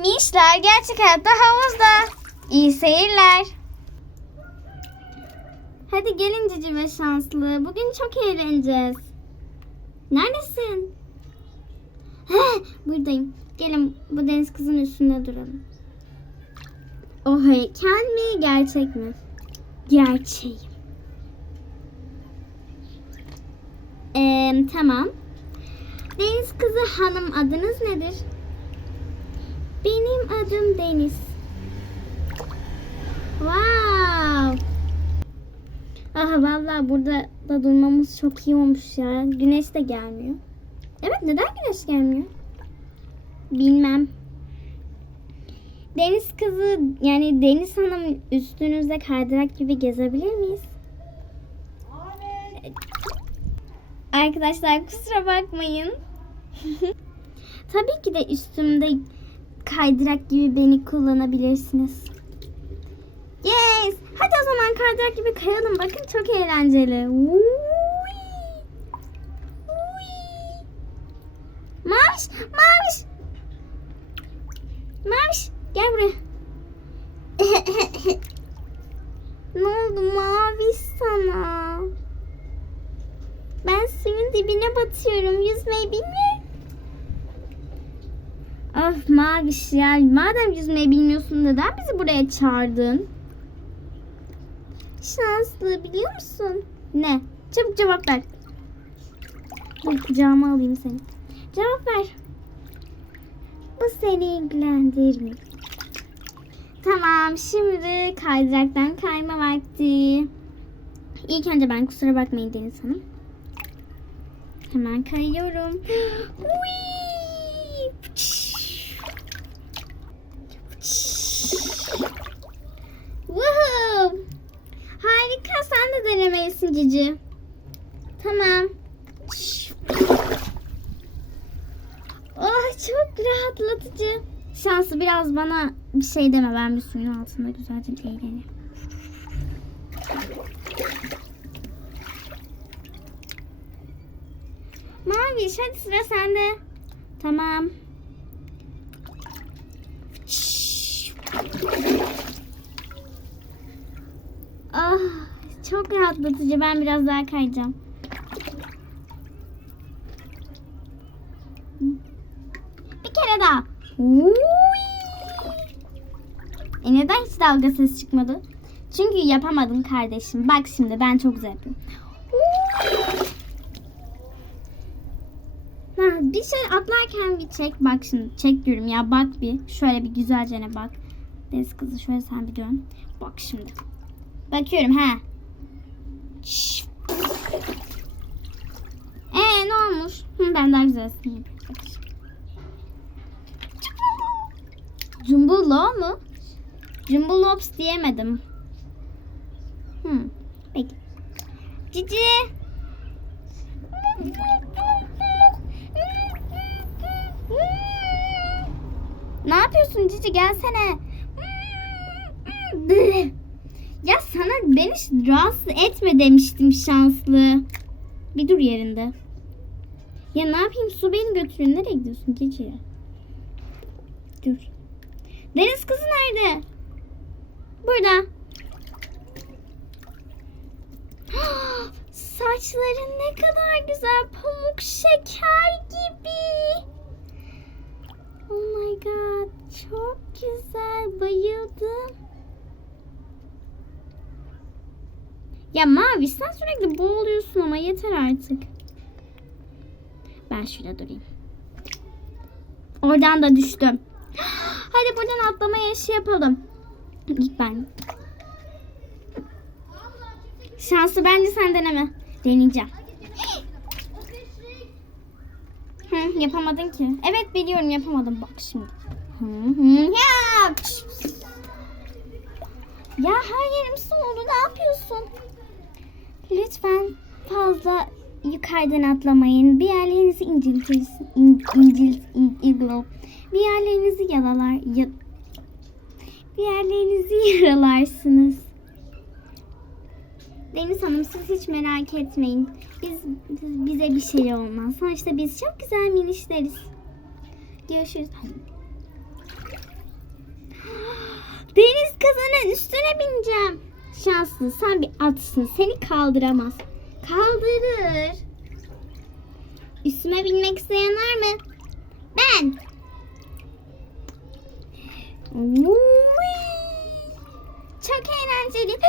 Mişler gerçek hayatta havuzda. İyi seyirler. Hadi gelin Cici ve Şanslı. Bugün çok eğleneceğiz. Neredesin? Heh, buradayım. Gelin bu deniz kızın üstünde duralım. O heykel mi gerçek mi? Gerçeğim. Ee, tamam. Deniz kızı hanım adınız nedir? Benim adım Deniz. Wow. Aha vallahi burada da durmamız çok iyi olmuş ya. Güneş de gelmiyor. Evet neden güneş gelmiyor? Bilmem. Deniz kızı yani Deniz Hanım üstünüzde kaydırak gibi gezebilir miyiz? Arkadaşlar kusura bakmayın. Tabii ki de üstümde kaydırak gibi beni kullanabilirsiniz. Yes! Hadi o zaman kaydırak gibi kayalım. Bakın çok eğlenceli. Uy! Uy! Maviş! Gel buraya. ne oldu Maviş sana? Ben suyun dibine batıyorum. Yüzmeyi bilmiyorum. Of Maviş ya. Madem yüzmeyi bilmiyorsun neden bizi buraya çağırdın? Şanslı biliyor musun? Ne? Çabuk cevap ver. Dur kucağıma alayım seni. Cevap ver. Bu seni ilgilendirmiyor. Tamam şimdi kaydıraktan kayma vakti. İlk önce ben kusura bakmayın Deniz Hanım. Hemen kayıyorum. Whee! Woohoo! Harika sen de denemelisin Cici. Tamam. Oh çok rahatlatıcı. Şansı biraz bana bir şey deme ben bir suyun altında güzelce eğleniyorum. Maviş hadi sıra sende. Tamam. Ah, çok rahatlatıcı. Ben biraz daha kayacağım. Bir kere daha. E neden hiç dalga ses çıkmadı? Çünkü yapamadım kardeşim. Bak şimdi ben çok güzel yapıyorum. Ha, bir şey atlarken bir çek. Bak şimdi çek diyorum ya bak bir. Şöyle bir güzelce ne bak. Deniz kızı şöyle sen bir dön. Bak şimdi. Bakıyorum ha. Şşş. Ee ne olmuş? Ben daha şimdi. Jumbo mu? Jumbo diyemedim. Hmm. Peki. Cici. Ne yapıyorsun Cici gelsene. Ya sana beni rahatsız etme demiştim şanslı. Bir dur yerinde. Ya ne yapayım su beni götürün. Nereye gidiyorsun Cici? Dur. Deniz kızı nerede? Burada. Saçların ne kadar güzel. Pamuk şeker gibi. Oh my god. Çok güzel. Bayıldım. Ya Mavi sen sürekli boğuluyorsun ama yeter artık. Ben şurada durayım. Oradan da düştüm. Hadi buradan atlama yarışı yapalım. İlk ben. Şansı bence sen deneme. Deneyeceğim. Hı, yapamadın ki. Evet biliyorum yapamadım. Bak şimdi. Hı. Ya. ya her yerim su oldu. Ne yapıyorsun? Lütfen fazla yukarıdan atlamayın. Bir yerlerinizi inciltiriz. In, incil, in, bir yerlerinizi yaralar. Ya, bir yerlerinizi yaralarsınız. Deniz Hanım siz hiç merak etmeyin. Biz bize bir şey olmaz. Sonuçta biz çok güzel minişleriz. Görüşürüz. ben üstüne bineceğim. Şanslı sen bir atsın. Seni kaldıramaz. Kaldırır. Üstüme binmek isteyen var mı? Ben. Çok eğlenceli.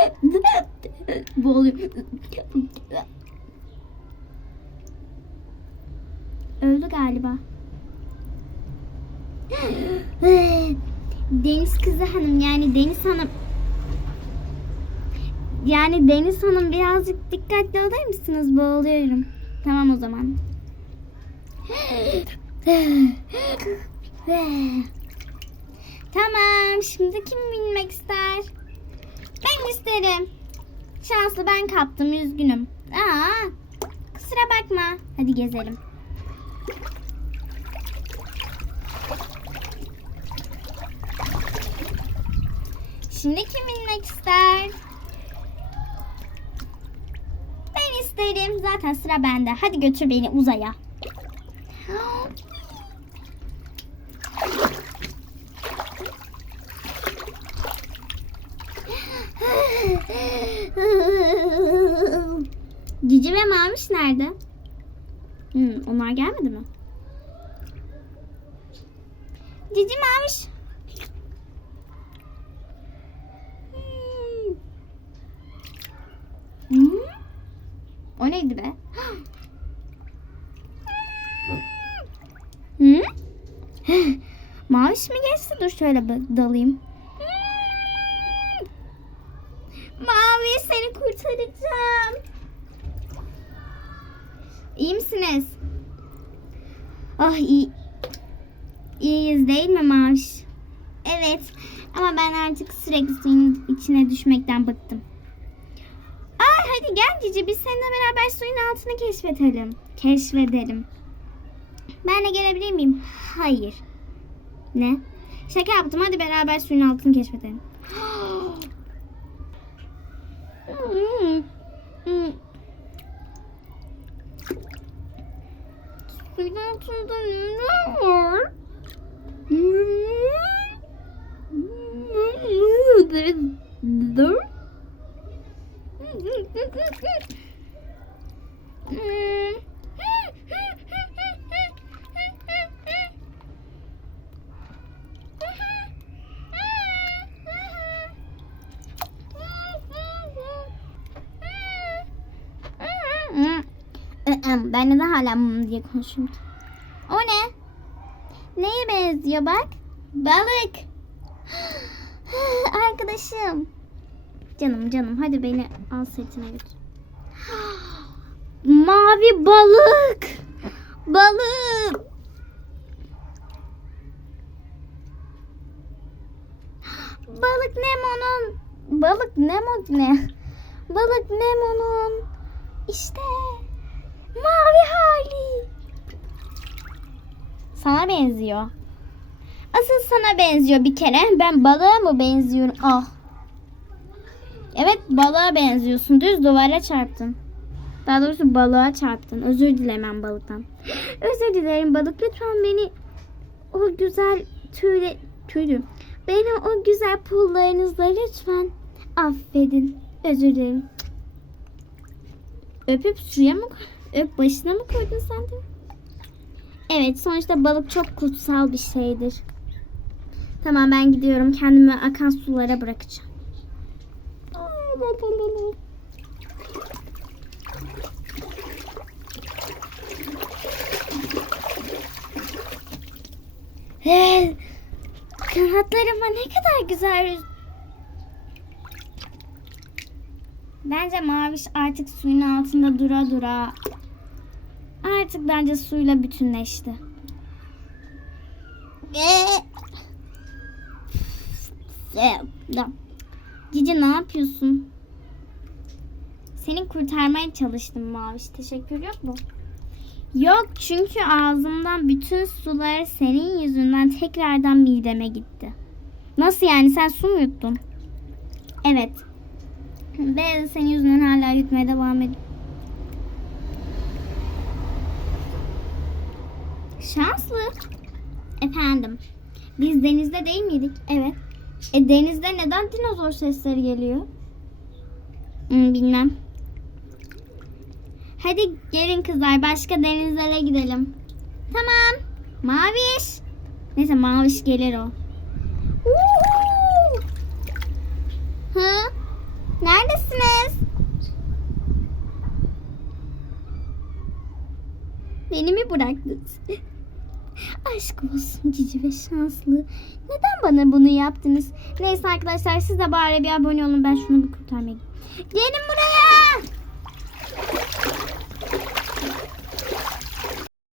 Boğuluyorum. Öldü galiba. Deniz kızı hanım yani Deniz hanım. Yani Deniz hanım birazcık dikkatli olur musunuz? Boğuluyorum. Tamam o zaman. tamam şimdi kim binmek ister? Ben isterim. Şanslı ben kaptım üzgünüm. Aa, kusura bakma. Hadi gezelim. Şimdi kim binmek ister? İsterim. Zaten sıra bende. Hadi götür beni uzaya. Cici ve Maviş nerede? Hmm, onlar gelmedi mi? Cici Maviş. Hmm. Hmm. O neydi be? Hı? Maviş mi geçti? Dur şöyle dalayım. Mavi seni kurtaracağım. İyi misiniz? Ah iyi. İyiyiz değil mi Maviş? Evet. Ama ben artık sürekli suyun içine düşmekten bıktım. Gel Cici biz seninle beraber suyun altını keşfedelim. Keşfedelim. Ben de gelebilir miyim? Hayır. Ne? Şaka yaptım hadi beraber suyun altını keşfedelim. Hmm. Hmm. Suyun altında ne var? Dur. Ben de hala mım diye konuşuyorum. O ne? Neye benziyor bak? Balık. Arkadaşım. Canım canım hadi beni al sırtına götür. Mavi balık. Balık. Balık Nemo'nun. Balık Nemo ne? Balık Nemo'nun. İşte mavi hali. Sana benziyor. Asıl sana benziyor bir kere. Ben balığa mı benziyorum? Ah. Evet balığa benziyorsun. Düz duvara çarptın. Daha doğrusu balığa çarptın. Özür dilemem balıktan. Özür dilerim balık. Lütfen beni o güzel tüyle tüylü. Beni o güzel pullarınızla lütfen affedin. Özür dilerim. Öpüp suya mı öp başına mı koydun sen de? Evet sonuçta balık çok kutsal bir şeydir. Tamam ben gidiyorum. Kendimi akan sulara bırakacağım. Hey, kanatlarıma ne kadar güzel. Bence Maviş artık suyun altında dura dura artık bence suyla bütünleşti. Cici ne yapıyorsun? Seni kurtarmaya çalıştım Maviş. Teşekkür yok mu? Yok çünkü ağzımdan bütün sular senin yüzünden tekrardan mideme gitti. Nasıl yani sen su mu yuttun? Evet. Ve senin yüzünden hala yutmaya devam ediyorum. Şanslı. Efendim. Biz denizde değil miydik? Evet. E denizde neden dinozor sesleri geliyor? Hmm, bilmem. Hadi gelin kızlar başka denizlere gidelim. Tamam. Maviş. Neyse Maviş gelir o. Uhu! Hı? Neredesiniz? Beni mi bıraktınız? Aşk olsun cici ve şanslı. Neden bana bunu yaptınız? Neyse arkadaşlar siz de bari bir abone olun. Ben şunu bir kurtarmayayım. Gelin buraya.